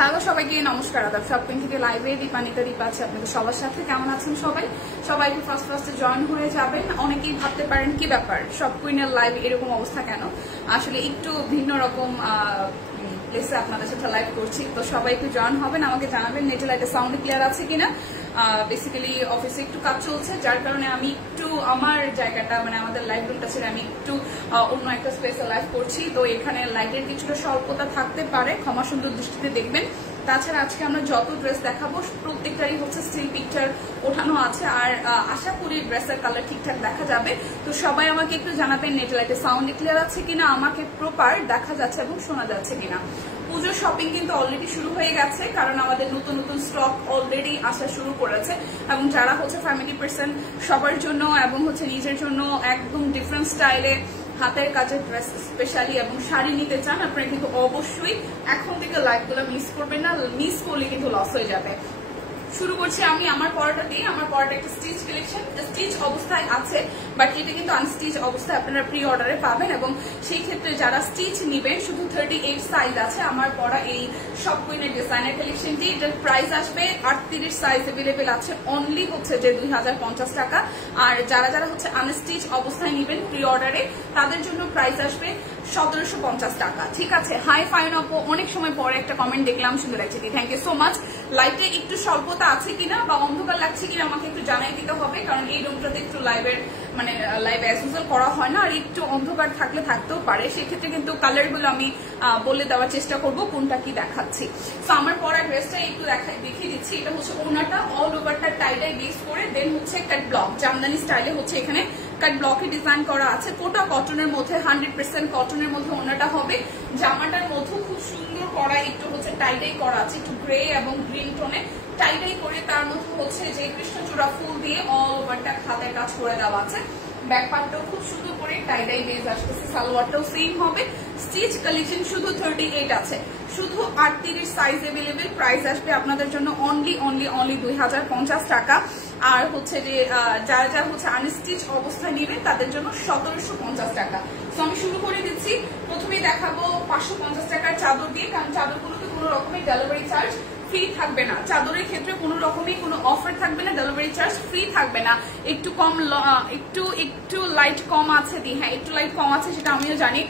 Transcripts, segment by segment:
Hello সবাইকে নমস্কার আদাব শপিং থেকে লাইভে দীপানিতা দীপা আছে আপনাদের সবার সাথে। কেমন আছেন সবাই ফার্স্টে জয়েন হয়ে যাবেন। অনেকেই ভাবতে পারেন কি ব্যাপার সব কুইনের লাইভ এরকম অবস্থা কেন, আসলে একটু ভিন্ন রকম প্লেসে আপনাদের সাথে লাইভ করছি, তো সবাই একটু জয়েন হবেন, আমাকে জানাবেন নেটে লাইটে সাউন্ড ক্লিয়ার আছে কিনা। বেসিক্যালি অফিসে একটু কাজ চলছে, যার কারণে আমি একটু আমার জায়গাটা মানে আমাদের লাইভ রুমটা ছেড়ে আমি একটু অন্য একটা স্পেসে লাইভ করছি, তো এখানে লাইটের কিছুটা স্বল্পতা থাকতে পারে, ক্ষমা সুন্দর দৃষ্টিতে দেখবেন। তাছাড়া আজকে আমরা যত ড্রেস দেখাবো প্রত্যেকটারই হচ্ছে স্টিল পিকচার ওঠানো আছে, আর আশা করি ড্রেসের কালার ঠিকঠাক দেখা যাবে। তো সবাই আমাকে একটু জানাবেন নেট লাইটে সাউন্ড ক্লিয়ার আছে কিনা, আমাকে প্রপার দেখা যাচ্ছে এবং শোনা যাচ্ছে কিনা। পুজোর শপিং কিন্তু অলরেডি শুরু হয়ে গেছে, কারণ আমাদের নতুন নতুন স্টক অলরেডি আসা শুরু করেছে, এবং যারা হচ্ছে ফ্যামিলি পার্সন সবার জন্য এবং হচ্ছে নিজের জন্য একদম ডিফারেন্ট স্টাইলে হাতের কাজের ড্রেস স্পেশালি এবং শাড়ি নিতে চান, আপনারা কিন্তু অবশ্যই এখন থেকে লাইভগুলো মিস করবেন না, মিস করলে কিন্তু লস হয়ে যাবে। শুরু করছি আমি আমার পরাটা দিয়ে। আমার পরাটা একটা স্টিচ কালেকশন, স্টিচ অবস্থায় আছে, বাট এটা কিন্তু আনস্টিচ অবস্থায় আপনারা প্রি অর্ডারে পাবেন, এবং সেই ক্ষেত্রে যারা স্টিচ নিবেন শুধু 38 সাইজ আছে আমার পরা এই সব কুইনের ডিজাইনার কালেকশনটি। এটার প্রাইস আসবে 38 সাইজ অ্যাভেলেবেল আছে, অনলি হচ্ছে যে 2050 টাকা। আর যারা যারা হচ্ছে আনস্টিচ অবস্থায় নিবেন প্রি অর্ডারে তাদের জন্য প্রাইস আসবে 1750 টাকা। ঠিক আছে, হাই ফাইন আপু, অনেক সময় পরে একটা কমেন্ট দেখলাম, সুন্দর লাগছে, থ্যাংক ইউ সো মাচ। লাইভে একটু স্বল্পতা আছে কিনা বা অন্ধকার লাগছে কিনা আমাকে একটু জানাই দিতে হবে, কারণ এই রুমটাতে একটু লাইভের মানে লাইভ অ্যাজ ইউজুয়াল করা হয় না, আর একটু অন্ধকার থাকলে থাকতেও পারে, সেক্ষেত্রে কিন্তু কালারগুলো আমি বলে দেওয়ার চেষ্টা করব কোনটা কি দেখাচ্ছি। তো আমার পরা ড্রেসটা একটু দেখিয়ে দিচ্ছি। এটা হচ্ছে ওনাটা অল ওভারটা টাইডাই বেস করে, দেন হচ্ছে কাট ব্লক জামদানি স্টাইলে হচ্ছে এখানে কাট ব্লকে ডিজাইন করা আছে, কোটা কটনের মধ্যে 100% কটনের মধ্যে ওনাটা হবে। জামাটার মধ্যে খুব সুন্দর করা একটু হচ্ছে টাইডাই করা আছে, একটু গ্রে এবং গ্রিন টোনে টাইডাই করে, তার মধ্যে হচ্ছে যে কৃষ্ণচূড়া ফুল দিয়ে অল ওভারটা হাতের কাজ করে দেওয়া আছে। ব্যাক পার্টটাও খুব সুন্দর করে টাইডাই বেজ আসতেছে, সালোয়ারটাও সেম হবে। স্টিচ কালেকশন শুধু 38 আছে, শুধু 38 সাইজ অ্যাভেলেবেল। প্রাইস আসবে আপনাদের জন্য অনলি 2050 টাকা। আর হচ্ছে যে যারা যারা হচ্ছে আনস্টিচ অবস্থায় নেবেন তাদের জন্য 1750 টাকা। তো আমি শুরু করে দিচ্ছি। প্রথমেই দেখাবো 550 টাকার চাদর দিয়ে, কারণ চাদরগুলোতে কোনো রকমের ডেলিভারি চার্জ ফ্রি থাকবে না। চাদরের ক্ষেত্রে কোনো রকমই কোনো অফার থাকবে না, ডেলিভারি চার্জ ফ্রি থাকবে না। একটু কম একটু লাইট কম আছে, হ্যাঁ একটু লাইট কম আছে সেটা আমিও জানি,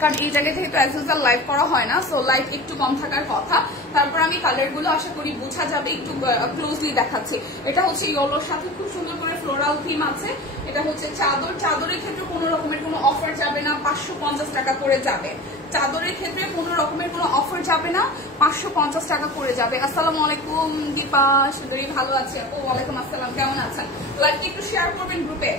কারণ এই জায়গা থেকে তো অ্যাজ ইউজুয়াল লাইভ করা হয় না, সো লাইট একটু কম থাকার কথা। তারপর আমি কালারগুলো আশা করি বোঝা যাবে, একটু ক্লোজলি দেখাচ্ছি। এটা হচ্ছে ইয়েলোর সাথে খুব সুন্দর করে ফ্লোরাল থিম আছে। এটা হচ্ছে চাদরের ক্ষেত্রে কোনো রকমের কোনো অফার যাবে না, 550 টাকা করে যাবে। চাদরের ক্ষেত্রে কোনো রকমের কোনো অফার যাবে না, 550 টাকা করে যাবে। আসসালামু আলাইকুম দীপা সুন্দরী, ভালো আছে? ও ওয়ালাইকুম আসসালাম, কেমন আছেন? লাইভটা একটু শেয়ার করবেন গ্রুপে,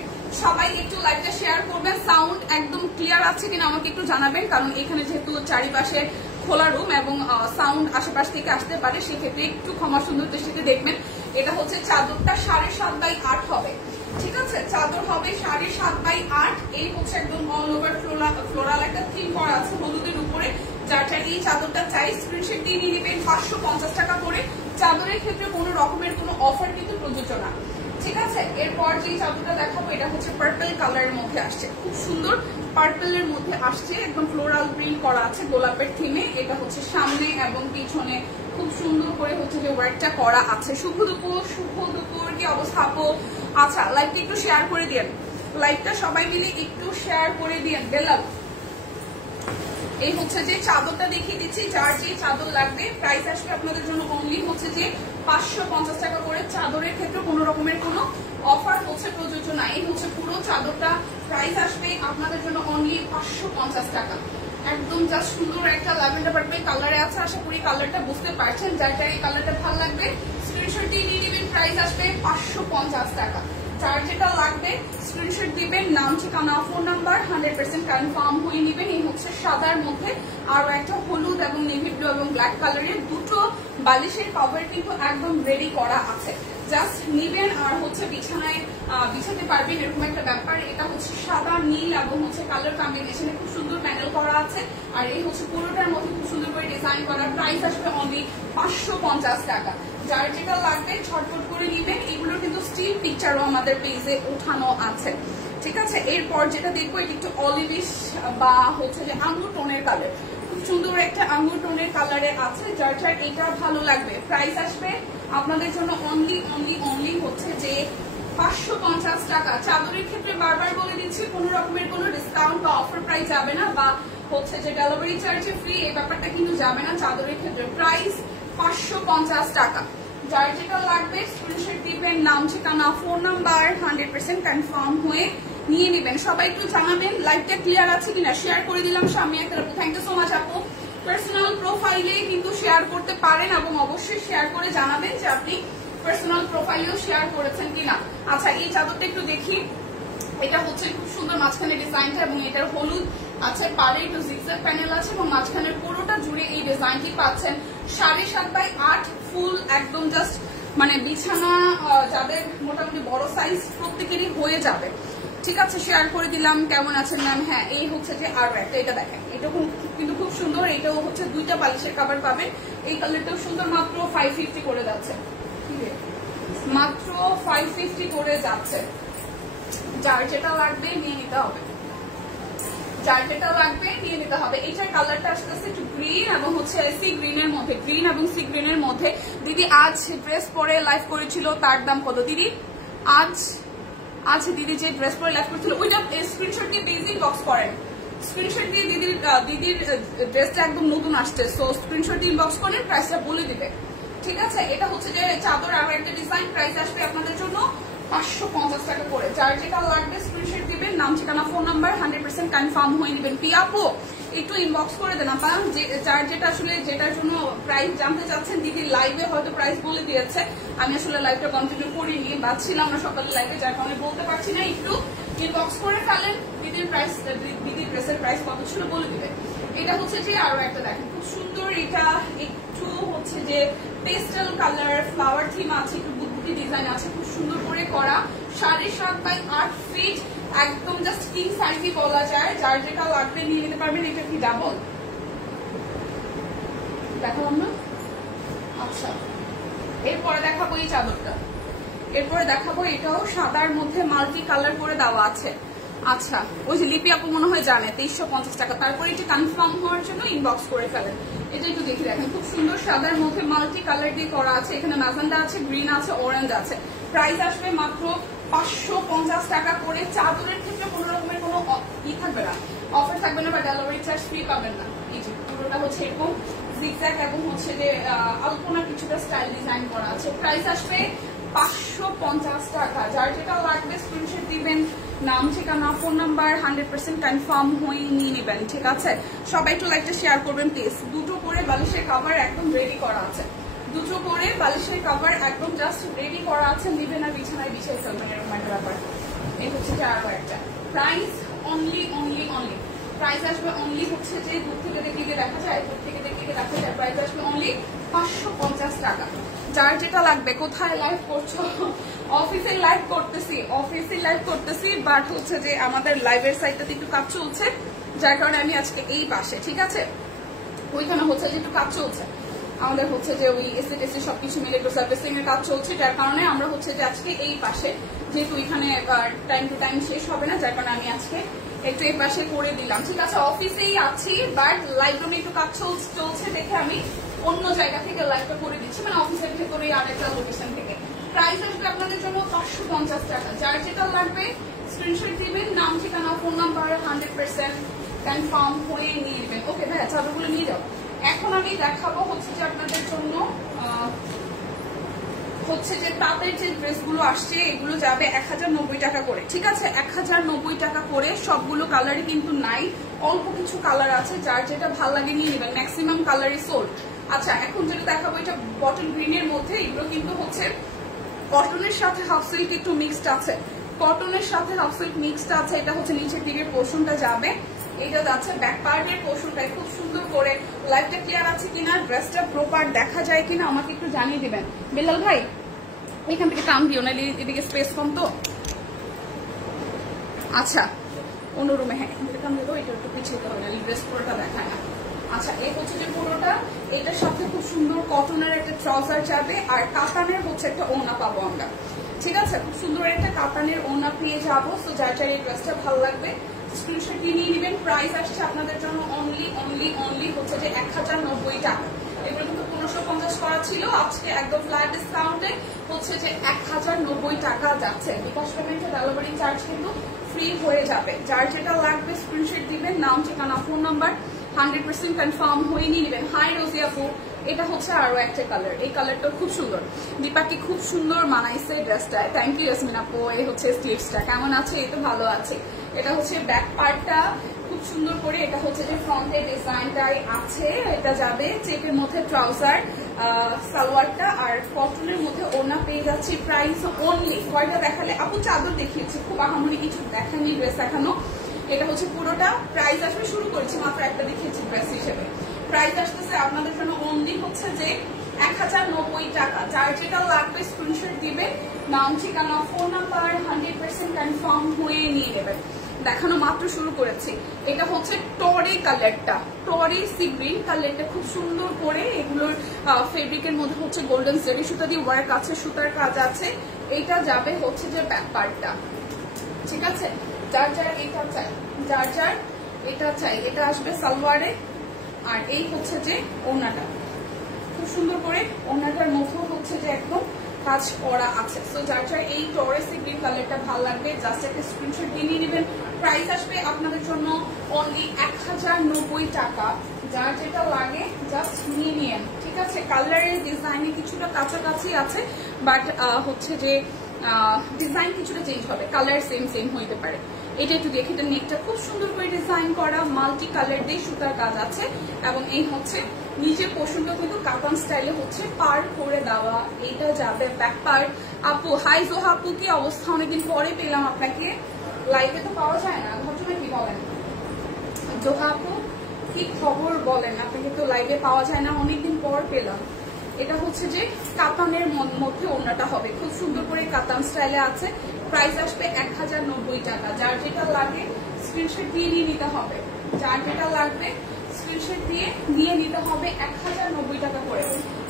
সবাই একটু লাইভটা শেয়ার করবেন। সাউন্ড একদম ক্লিয়ার আছে কিনা আমাকে একটু জানাবেন, কারণ এখানে যেহেতু চারিপাশে খোলা রুম এবং সাউন্ড আশেপাশ থেকে আসতে পারে, সেক্ষেত্রে একটু ক্ষমা সুন্দর দৃষ্টিতে দেখবেন। এটা হচ্ছে চাদরটা 7.5/8 হবে, ঠিক আছে? চাদর হবে 7.5/8। এই হচ্ছে একদম অল ওভার ফ্লোরাল একটা থিম করা আছে হলুদের উপরে। যার এই চাদরটা চাই স্ক্রিনশট দিয়ে নিয়ে নেবেন 550 টাকা করে। চাদরের ক্ষেত্রে কোনো রকমের কোনো অফার কিন্তু প্রযোজ্য না, ঠিক আছে? এরপর যে চাদরটা দেখাবো এটা হচ্ছে পার্পল কালারের মধ্যে আসছে, খুব সুন্দর পার্পলের মধ্যে আসছে, একদম ফ্লোরাল প্রিন্ট করা আছে গোলাপের থিমে। এটা হচ্ছে সামনে এবং পিছনে খুব সুন্দর করে হচ্ছে যে ওয়ার্কটা করা আছে। শুভ দুপুর কি অবস্থা আপু? আচ্ছা, লাইভটা একটু শেয়ার করে দিন, লাইভটা সবাই মিলে একটু শেয়ার করে দিন বেলাল। এই হচ্ছে যে চাদরটা দেখিয়ে দিচ্ছি, যার যে চাদর লাগবে প্রাইস আসবে আপনাদের জন্য অনলি হচ্ছে যে 550 টাকা করে। চাদরের ক্ষেত্রে কোনো রকমের কোনো অফার হচ্ছে প্রযোজ্য না। এই হচ্ছে পুরো চাদরটা, প্রাইস আসবে আপনাদের জন্য অনলি 550 টাকা। একদম জাস্ট সুন্দর একটা ল্যাভেন্ডার পার্পল কালারে আছে, আশা করি কালারটা বুঝতে পারছেন। যার এই কালারটা ভালো লাগবে স্ক্রিনশট দিয়ে নিয়ে নেবেন, প্রাইস আসবে 550 টাকা। যার যেটা লাগবে স্ক্রিনশট দিবেন, নাম ঠিকানা ফোন নাম্বার 100% কনফার্ম হয়ে নেবেন। এই হচ্ছে সাদার মধ্যে আরো একটা হলুদ এবং নেভি ব্লু এবং ব্ল্যাক কালারের দুটো বালিশের কভার কিন্তু একদম রেডি করা আছে, জাস্ট নিবেন আর হচ্ছে বিছানায় বিছাতে পারবেন, এরকম একটা ব্যাপার। এটা হচ্ছে সাদা নীল এবং হচ্ছে কালার কম্বিনেশনে খুব সুন্দর প্যানেল করা আছে, আর এই হচ্ছে পুরোটার মধ্যে খুব সুন্দর করে ডিজাইন করা। প্রাইস আসবে অনলি 550 টাকা। যার যেটা লাগবে ছটফট করে নিবেন। এগুলোর কিন্তু স্টিল পিকচারও আমাদের পেজে ওঠানো আছে, ঠিক আছে? এরপর যেটা দেখবো এটা একটু অলিভিশ বা হচ্ছে যে আঙুর টোনের কালার, খুব সুন্দর একটা আঙ্গুর টোনের কালারে আছে, যার যার এটা ভালো লাগবে। প্রাইস আসবে আপনাদের জন্য অনলি হচ্ছে যে 550 টাকা। চাদরের ক্ষেত্রে বারবার বলে দিচ্ছি কোনো রকমের কোনো ডিসকাউন্ট বা অফার প্রাইস যাবে না, বা হচ্ছে যে ডেলিভারি চার্জে ফ্রি এই ব্যাপারটা কিন্তু যাবে না। চাদরের ক্ষেত্রে প্রাইস 550 টাকা। যার যেটা লাগবে স্ক্রিনশট দিবেন, নাম ঠিকানা ফোন নাম্বার 100% কনফার্ম হয়ে নিয়ে নেবেন। সবাই একটু জানাবেন লাইভটা ক্লিয়ার আছে কিনা। শেয়ার করে দিলাম সামনে একটা, থ্যাংক ইউ সো মাচ আপু। পার্সোনাল প্রোফাইলে কিন্তু শেয়ার করতে পারেন এবং অবশ্যই শেয়ার করে জানাবেন যে আপনি পার্সোনাল প্রোফাইলেও শেয়ার করেছেন কিনা। আচ্ছা এই চাদরটা একটু দেখি, এটা হচ্ছে খুব সুন্দর মাঝখানে ডিজাইনটা এবং এটার হলুদ আছে, পাড়ে একটু জিগজ্যাগ প্যানেল আছে এবং মাঝখানের পুরোটা জুড়ে এই ডিজাইনটি পাচ্ছেন। 7.5x8 ফুল একদম জাস্ট মানে বিছানা যাদের মোটামুটি বড় সাইজ প্রত্যেকেরই হয়ে যাবে। ঠিক আছে শেয়ার করে দিলাম। কেমন আছেন ম্যাম? হ্যাঁ এই হচ্ছে যে আরো একটা, এটা দেখেন এটা কিন্তু খুব সুন্দর। এটাও হচ্ছে 2টা বালিশের কভার পাবেন। এই কালারটাও সুন্দর, মাত্র 550 করে যাচ্ছে, মাত্র 550 করে যাচ্ছে। যার যেটা লাগবে নিয়ে নিতে হবে, যার যেটা লাগবে নিয়ে নিতে হবে। এইটার কালারটা আসতেছে একটু গ্রিন এবং হচ্ছে সি গ্রিনের মধ্যে, গ্রিন এবং সি গ্রিনের মধ্যে। দিদি আজ ড্রেস পরে লাইভ করেছিল, তার দাম কত দিদি? আজ দিদি যে ড্রেস পরে লাইভ করেছিল ওইটা স্ক্রিনশট দিয়ে পেজ ইনবক্স করেন। স্ক্রিনশট দিয়ে দিদির ড্রেসটা একদম নতুন আসছে, সো স্ক্রিনশট দিয়ে ইনবক্স করেন, প্রাইসটা বলে দিবে। ঠিক আছে এটা হচ্ছে যে চাদর আরো একটা ডিজাইন। প্রাইস আসবে আপনাদের জন্য 550 টাকা করে। যার যেটা লাগবে স্ক্রিনশট দিবেন, নাম ঠিকানা ফোন নাম্বার 100% কনফার্ম হয়ে নেবেন। পিয়াপো একটু ইনবক্স করে দেন আপা, যার যেটা আসলে যেটার জন্য প্রাইস জানতে চাচ্ছেন। দিদি লাইভে হয়তো প্রাইস বলে দিয়েছে, আমি আসলে লাইভটা কন্টিনিউ করিনি বা ছিলাম না সকালে লাইভে, যার কারণে বলতে পারছি না। একটু ইনবক্স করে ফেলেন, দিদির ড্রেসের প্রাইস কত ছিল বলে দিবে। এটা হচ্ছে যে আরো একটা দেখেন খুব সুন্দর, এটা একটু হচ্ছে যে পেস্টেল কালার ফ্লাওয়ার থিম আছে, একটু বুদ্ধি ডিজাইন আছে, খুব সুন্দর করে করা। 7.5x8 ফিট একদম জাস্ট কিং সাইজই বলা যায়। যার যেটা লাগবে নিয়ে নিতে পারবেন। এটা কি ডাবল দেখাবো না? আচ্ছা এরপরে দেখাবো এই চাদরটা, এরপরে দেখাবো এটাও সাদার মধ্যে মাল্টি কালার করে দেওয়া আছে। আচ্ছা ওই যে লিপি আপু মনে হয় জানে 2350 টাকা। তারপরে এটা কনফার্ম হওয়ার জন্য ইনবক্স করে ফেলেন। এটা একটু দেখে দেখেন খুব সুন্দর সাদার মধ্যে মাল্টি কালার দিয়ে করা আছে। এখানে ম্যাজেন্ডা আছে, গ্রিন আছে, অরেঞ্জ আছে। প্রাইস আসবে মাত্র 550 টাকা করে। চাদরের ক্ষেত্রে কোনো রকমের কোনো থাকবে না, অফার থাকবে না বা ডেলিভারি চার্জ ফ্রি পাবেন না। এই যে পুরোটা হচ্ছে এরকম জিগজ্যাগ এবং হচ্ছে যে আলপনা কিছুটা স্টাইল ডিজাইন করা আছে। প্রাইস আসবে 550 টাকা। যার যেটা লাগবে স্ক্রিনশট দিবেন, নাম ঠিকানা ফোন নাম্বার 100% কনফার্ম হয়ে নিয়ে নেবেন। ঠিক আছে সবাই একটু লাইকটা শেয়ার করবেন প্লিজ। দুটো করে বালিশের কভার একদম রেডি করা আছে, দুটো করে বালিশের কভার একদম জাস্ট রেডি করা আছে। নিবেন আর বিছানায় বিছিয়ে ফেলবেন, এরকম একটা ব্যাপার। এই হচ্ছে যে আরো একটা প্রাইস অনলি প্রাইস আসবে অনলি হচ্ছে যে দূর থেকে দেখলে দেখা যায়, দূর থেকে দেখলে দেখা যায়। প্রাইস আসবে অনলি 550 টাকা। যার যেটা লাগবে। কোথায় লাইভ করছো? অফিসে লাইভ করতেছি, বাট হচ্ছে যে আমাদের লাইভের সাইডটাতে একটু কাজ চলছে, যার কারণে আমি আজকে এই পাশে। ঠিক আছে ওইখানে হচ্ছে যে একটু কাজ চলছে আমাদের, হচ্ছে যে ওই এসি সবকিছু মিলে একটু সার্ভিসিং এর কাজ চলছে, যার কারণে আমরা হচ্ছে যে আজকে এই পাশে, যেহেতু এখানে টাইম টু টাইম শেষ হবে না, যার কারণে আমি আজকে একটু এই পাশে করে দিলাম। ঠিক আছে অফিসেই আছি, বাট লাইভ রুমে একটু কাজ চলছে দেখে আমি অন্য জায়গা থেকে লাইভটা করে দিচ্ছি, মানে অফিসের ভেতরে আরেকটা লোকেশন থেকে। প্রাইস আসবে আপনাদের জন্য 550 টাকা। যার যেটা লাগবে স্ক্রিনশট দিবেন, নাম ঠিকানা ফোন নাম্বার 100% কনফার্ম হয়ে নিয়ে নেবেন। ওকে ভাইয়া চাদরগুলো নিয়ে যাও। এখন আমি দেখাবো হচ্ছে যে আপনাদের জন্য হচ্ছে যে তাদের যে ড্রেসগুলো আসছে এগুলো যাবে 1090 টাকা করে। ঠিক আছে 1090 টাকা করে। সবগুলো কালারই কিন্তু নাই, অল্প কিছু কালার আছে, যার যেটা ভালো লাগে নিয়ে নেবেন। ম্যাক্সিমাম কালারই সোল্ড। আচ্ছা এখন যেটা দেখাবো এটা বটল গ্রিনের মধ্যে। এগুলো কিন্তু হচ্ছে কটনের সাথে হাফ সিল্ক একটু মিক্সড আছে, কটনের সাথে হাফ সিল্ক মিক্সড আছে। এটা হচ্ছে নিচের দিকের পোর্শনটা যাবে, এটা যাচ্ছে ব্যাক পার্টের পোর্শনটাই। খুব সুন্দর করে লাইভটা ক্লিয়ার আছে কিনা, ড্রেসটা প্রপার দেখা যায় কিনা আমাকে একটু জানিয়ে দিবেন। বেলাল ভাই এখান থেকে টান দিও না, এদিকে স্পেস কম তো। আচ্ছা অন্য রুমে, হ্যাঁ এখান থেকে টান দেবো, এটা একটু পিছিয়ে হবে না, ড্রেস পুরোটা দেখায় না। আচ্ছা এই হচ্ছে যে পুরোটা, এটার সাথে খুব সুন্দর কটনের একটা ট্রাউজার যাবে, আর কাতানের হচ্ছে একটা ওড়না পাবো আমরা। ঠিক আছে খুব সুন্দর একটা কাতানের ওড়না পেয়ে যাবো। তো যার যার এই ড্রেসটা ভালো লাগবে স্ক্রিনশট নিয়ে নেবেন। প্রাইস আসছে আপনাদের জন্য অনলি হচ্ছে যে 1090 টাকা। এগুলো কিন্তু 1550 করা ছিল, আজকে একদম ফ্ল্যাট ডিসকাউন্টে হচ্ছে যে 1090 টাকা যাচ্ছে। বিকাশ পেমেন্টে ডেলিভারি চার্জ কিন্তু ফ্রি হয়ে যাবে। যার যেটা লাগবে স্ক্রিনশট দিবেন, নাম, ঠিকানা, ফোন নাম্বার 100% কনফার্ম হয়ে নিয়ে নেবেন। হাই রোজি আপু, এটা হচ্ছে আরো একটা কালার, এই কালারটা খুব সুন্দর, দীপাকে খুব সুন্দর মানাইছে ড্রেসটা। থ্যাংক ইউ ইয়াসমিন আপু। এই হচ্ছে স্লিভসটা, কেমন আছে? এই তো ভালো আছে। এটা হচ্ছে ব্যাক পার্টটা খুব সুন্দর করে, এটা হচ্ছে যে ফ্রন্টের ডিজাইনটাই আছে। এটা যাবে চেকের মধ্যে ট্রাউজার, সালোয়ারটা আর কটনের মধ্যে ওড়না পেয়ে যাচ্ছি। প্রাইস অনলি, কয়টা দেখালে আপু? চাদর দেখিয়েছি, খুব আহামরি কিছু দেখানি, ড্রেস দেখানো। এটা হচ্ছে পুরোটা। প্রাইস আসলে শুরু করেছি, মাত্র একটা দেখিয়েছি ড্রেস হিসেবে। প্রাইস আসতেছে আপনাদের জন্য অনলি হচ্ছে যে 1090 টাকা। যার যেটা লাগবে স্ক্রিনশট দিবে, নাম, ঠিকানা, ফোন নাম্বার 100% কনফার্ম হয়ে নিয়ে নেবেন। দেখানো মাত্র শুরু করেছি। এটা হচ্ছে টরে কালারটা, টরে সি গ্রিন কালারটা খুব সুন্দর করে, এগুলোর ফেব্রিকের মধ্যে হচ্ছে গোল্ডেন জেরি সুতা দিয়ে ওয়ার্ক আছে, সুতার কাজ আছে। এটা যাবে হচ্ছে যে ব্যাক পার্টটা, ঠিক আছে? যার যার এটা চাই, যার যার এটা চাই, এটা আসবে সালোয়ারে। আর এই হচ্ছে যে ওড়নাটা খুব সুন্দর করে, ওড়নাটার মধ্যে হচ্ছে যে একদম কাজ করা আছে। সো যার যার এই টরেসি গ্রিন কালারটা ভালো লাগবে, জাস্ট একটা স্ক্রিনশট নিয়ে নেবেন। প্রাইস আসবে আপনাদের জন্য অনলি 1090 টাকা। যার যেটা লাগে জাস্ট নিয়ে নিন, ঠিক আছে? কালারের ডিজাইনে কিছুটা কাছাকাছি আছে, বাট হচ্ছে যে ডিজাইন কিছুটা চেঞ্জ হবে, কালার সেম হইতে পারে। এটা একটু দেখে, এটা নেকটা খুব সুন্দর করে ডিজাইন করা, মাল্টি কালার দিয়ে সুতার কাজ আছে। এবং এই হচ্ছে নিচের পোর্শনটা কিন্তু কাতান স্টাইলে হচ্ছে পার করে দেওয়া। এইটা যাবে ব্যাক পার্ট। আপু হাই জোহা আপু, কি অবস্থা? অনেকদিন পরে পেলাম আপনাকে, লাইভে তো পাওয়া যায় না। ঘটনা কি বলেন জোহা আপু, কি খবর বলেন? আপনাকে তো লাইভে পাওয়া যায় না, অনেকদিন পর পেলাম। এটা হচ্ছে যে কাতানের মধ্যে ওড়নাটা হবে, খুব সুন্দর করে কাতান স্টাইলে আছে। প্রাইস আসবে 1090 টাকা। যার যেটা লাগে স্ক্রিনশট দিয়ে নিয়ে নিতে হবে, যার যেটা লাগবে স্ক্রিনশট দিয়ে নিয়ে নিতে হবে। 1090 টাকা করে।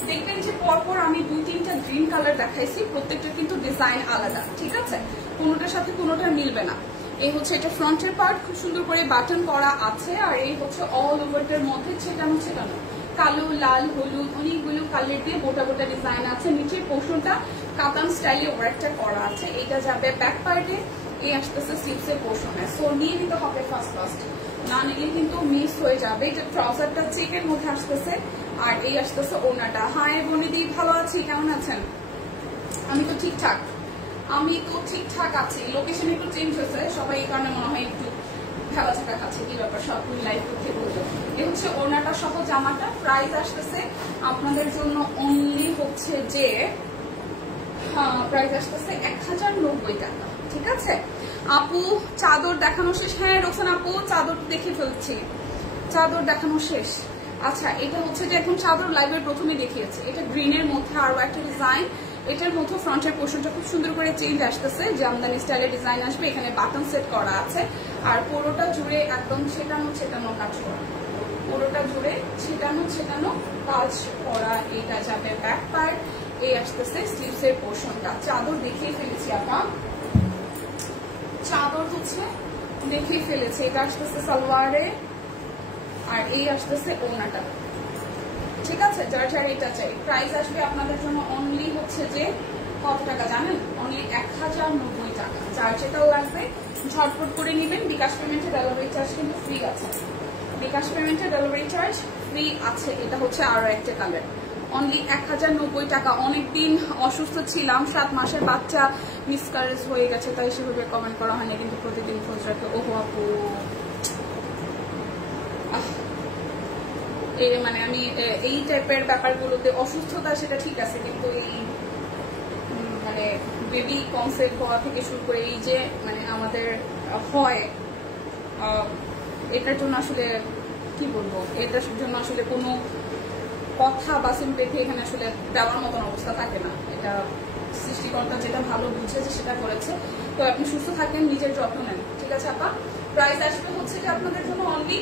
দেখবেন যে পরপর আমি 2-3টা গ্রিন কালার দেখাইছি, প্রত্যেকটা কিন্তু ডিজাইন আলাদা, ঠিক আছে? কোনোটার সাথে কোনোটা মিলবে না। এই হচ্ছে এটা ফ্রন্টের পার্ট, খুব সুন্দর করে বাটন করা আছে। আর এই হচ্ছে অল ওভারটার মধ্যে ছেটানো কালো, লাল, হলুদ অনেকগুলো কালার দিয়ে গোটা গোটা ডিজাইন আছে। নিচের পোর্শনটা কাতান স্টাইলে ওয়ার্কটা করা আছে। এটা যাবে ব্যাক পার্টে, এই আসতেছে স্লিভসের পোর্শনে। সো নিয়ে নিতে হবে ফার্স্ট, না নিলে কিন্তু মিস হয়ে যাবে। যে ট্রাউজারটা চেকের মধ্যে আসতেছে, আর এই আসতেছে ওড়নাটা। হাই বনিদি, ভালো আছি, কেমন আছেন? আমি তো ঠিকঠাক আছি। লোকেশন একটু চেঞ্জ হয়েছে, সবাই এই কারণে মনে হয় একটু খেলা ছাকা খাচ্ছে, কি ব্যাপার? সব লাইভ করতে বলতো। এ হচ্ছে ওড়নাটা সহ জামাটা। প্রাইস আসতেছে আপনাদের জন্য অনলি হচ্ছে যে প্রাইস আসতেছে 1090 টাকা, ঠিক আছে? আপু চাদর দেখানো শেষ? হ্যাঁ রোকসান আপু, চাদর দেখে ফেলছি, চাদর দেখানো শেষ। আচ্ছা, এটা হচ্ছে যে এখন চাদর লাইভের প্রথমে দেখিয়েছে। এটা গ্রিনের মধ্যে আরো একটা ডিজাইন। এটার মধ্যে ফ্রন্টের পোর্শনটা খুব সুন্দর করে চেঞ্জ আসতেছে, জামদানি স্টাইলের ডিজাইন আসবে। এখানে বাটন সেট করা আছে, আর পুরোটা জুড়ে একদম ছেটানো কাজ করা, পুরোটা জুড়ে ছেটানো কাজ করা। এটা যাবে ব্যাক পার্ট, এই আসতেছে স্লিভসের পোর্শনটা। চাদর দেখিয়ে ফেলেছি আপা, চাদর হচ্ছে দেখিয়ে ফেলেছি। এটা আসতেছে সালোয়ারে, আর এই আসতেছে ওড়নাটা, ঠিক আছে? যার যার এটা চাই। প্রাইস আসবে আপনাদের জন্য অনলি হচ্ছে যে কত টাকা জানেন? অনলি 1090 টাকা। যার যেটাও লাগবে ঝটপট করে নেবেন। বিকাশ পেমেন্টে ডেলিভারি চার্জ কিন্তু ফ্রি আছে, বিকাশ পেমেন্টে ডেলিভারি চার্জ ফ্রি আছে। এটা হচ্ছে আরো একটা কালার, অনলি 1090 টাকা। অনেকদিন অসুস্থ ছিলাম, 7 মাসের বাচ্চা, মিসক্যারেজ হয়ে গেছে, তাই সেভাবে কমেন্ট করা হয়নি, কিন্তু প্রতিদিন খোঁজ রাখে। ওহো আপু, মানে আমি এই টাইপের ব্যাপারগুলোতে অসুস্থতা সেটা ঠিক আছে, কিন্তু এই মানে বেবি কনসেপ্ট হওয়া থেকে শুরু করে এই যে মানে আমাদের হয়, এটার জন্য আসলে কি বলবো, এটার জন্য আসলে কোনো কথা বা সিম্পেথি এখানে আসলে দেওয়ার মতন অবস্থা থাকে না। এটা সৃষ্টিকর্তা যেটা ভালো বুঝেছে সেটা করেছে। তো আপনি সুস্থ থাকেন, নিজের যত্ন নেন, ঠিক আছে আপা? প্রাইস আসবে হচ্ছে যে আপনাদের জন্য অনলি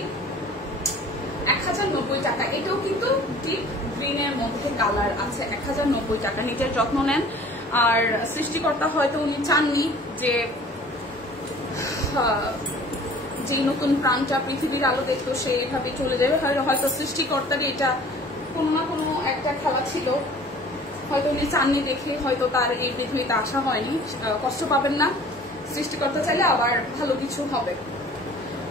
1090 টাকা। এটাও কিন্তু ডিপ গ্রিনের মধ্যে কালার আছে। 1090 টাকা। নিজের যত্ন নেন। আর সৃষ্টিকর্তা হয়তো উনি চাননি যে যে নতুন প্রাণটা পৃথিবীর আলো দেখতো সে এইভাবে চলে যাবে। হয়তো সৃষ্টিকর্তারই এটা কোনো না কোনো একটা খেলা ছিল, হয়তো উনি চাননি দেখে হয়তো তার এই পৃথিবীতে আসা হয়নি। কষ্ট পাবেন না, সৃষ্টিকর্তা চাইলে আবার ভালো কিছু হবে।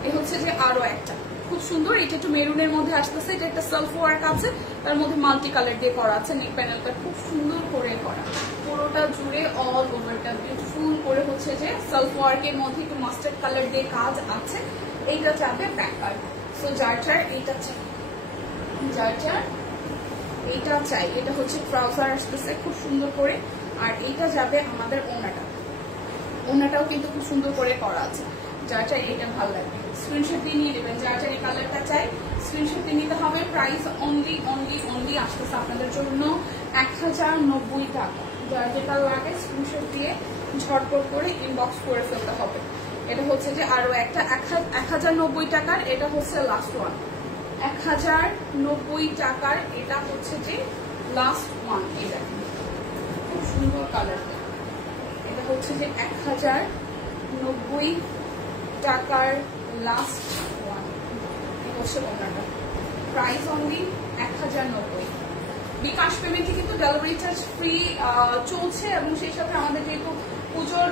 এ হচ্ছে যে আরো একটা খুব সুন্দর, এটা একটু মেরুনের মধ্যে আসতেছে, এটা একটা সেলফ ওয়ার্ক আছে, তার মধ্যে মাল্টি কালার দিয়ে করা আছে। নেক প্যানেলটা খুব সুন্দর করে করা, পুরোটা জুড়ে অল ওভারটা বিউটিফুল করে হচ্ছে যে সেলফ ওয়ার্কের মধ্যে একটু মাস্টার্ড কালার দিয়ে কাজ আছে। এইটা চাবে ব্যাক পার্ট। সো যার এইটা চাই, যার এইটা চাই, এটা হচ্ছে ট্রাউজার আসতেছে খুব সুন্দর করে। আর এইটা যাবে আমাদের ওনাটাও কিন্তু খুব সুন্দর করে করা আছে। যার চাই এটা ভালো লাগবে স্ক্রিনশট দিয়ে নিয়ে নেবেন। যার এই কালারটা চাই স্ক্রিনশট দিয়ে নিতে হবে। প্রাইস অনলি আসতেছে আপনাদের জন্য 1090 টাকা। যার যেটা লাগে স্ক্রিনশট দিয়ে ঝটপট করে ইনবক্স করে ফেলতে হবে। এটা হচ্ছে যে আরো একটা 1090 টাকার, এটা হচ্ছে লাস্ট ওয়ান। 1090 টাকার এটা হচ্ছে যে লাস্ট ওয়ান। এটা খুব সুন্দর কালার, এটা হচ্ছে যে 1090 টাকার লাস্ট ওয়ান। এটা হচ্ছে ওনাটা, প্রাইস অনলি 1090। বিকাশ পেমেন্টে কিন্তু ডেলিভারি চার্জ ফ্রি চলছে, এবং সেই সাথে আমাদের যেহেতু পুজোর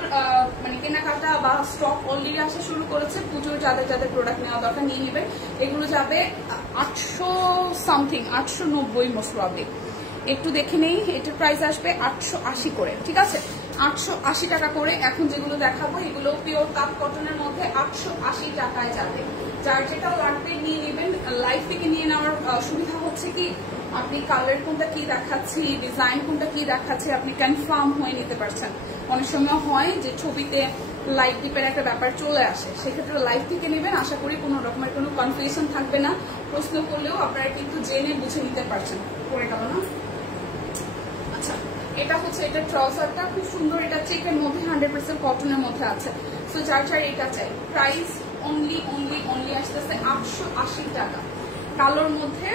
মানে কেনাকাটা বা স্টক অলরেডি আসা শুরু করেছে, পুজোর যাদের যাদের প্রোডাক্ট নেওয়া দরকার নিয়ে নেবেন। এগুলো যাবে 800 সামথিং, 890 মোস্ট প্রবাবলি। একটু দেখে নেই, এটার প্রাইস আসবে 880 করে, ঠিক আছে? 880 টাকা করে। এখন যেগুলো দেখাবো এগুলো পিওর কাপ কটনের মধ্যে 880 টাকায় যাবে। যার যেটা লাগবে নিয়ে নেবেন। লাইভ থেকে নিয়ে নেওয়ার সুবিধা হচ্ছে কি, আপনি কালার কোনটা কি দেখাচ্ছি, ডিজাইন কোনটা কি দেখাচ্ছে, আপনি কনফার্ম হয়ে নিতে পারছেন। অনেক সময় হয় যে ছবিতে লাইট ডিপের একটা ব্যাপার চলে আসে, সেক্ষেত্রে লাইভ থেকে নেবেন। আশা করি কোনো রকমের কোনো কনফিউশন থাকবে না। প্রশ্ন করলেও আপনারা কিন্তু জেনে বুঝে নিতে পারছেন। পড়ে গেল না? আচ্ছা, এটা হচ্ছে এটা ট্রাউজারটা খুব সুন্দর, এটা চেকের মধ্যে 100% কটনের মধ্যে আছে। সো যার এটা চাই, প্রাইস অনলি আসতেছে 880 টাকা। কালোর মধ্যে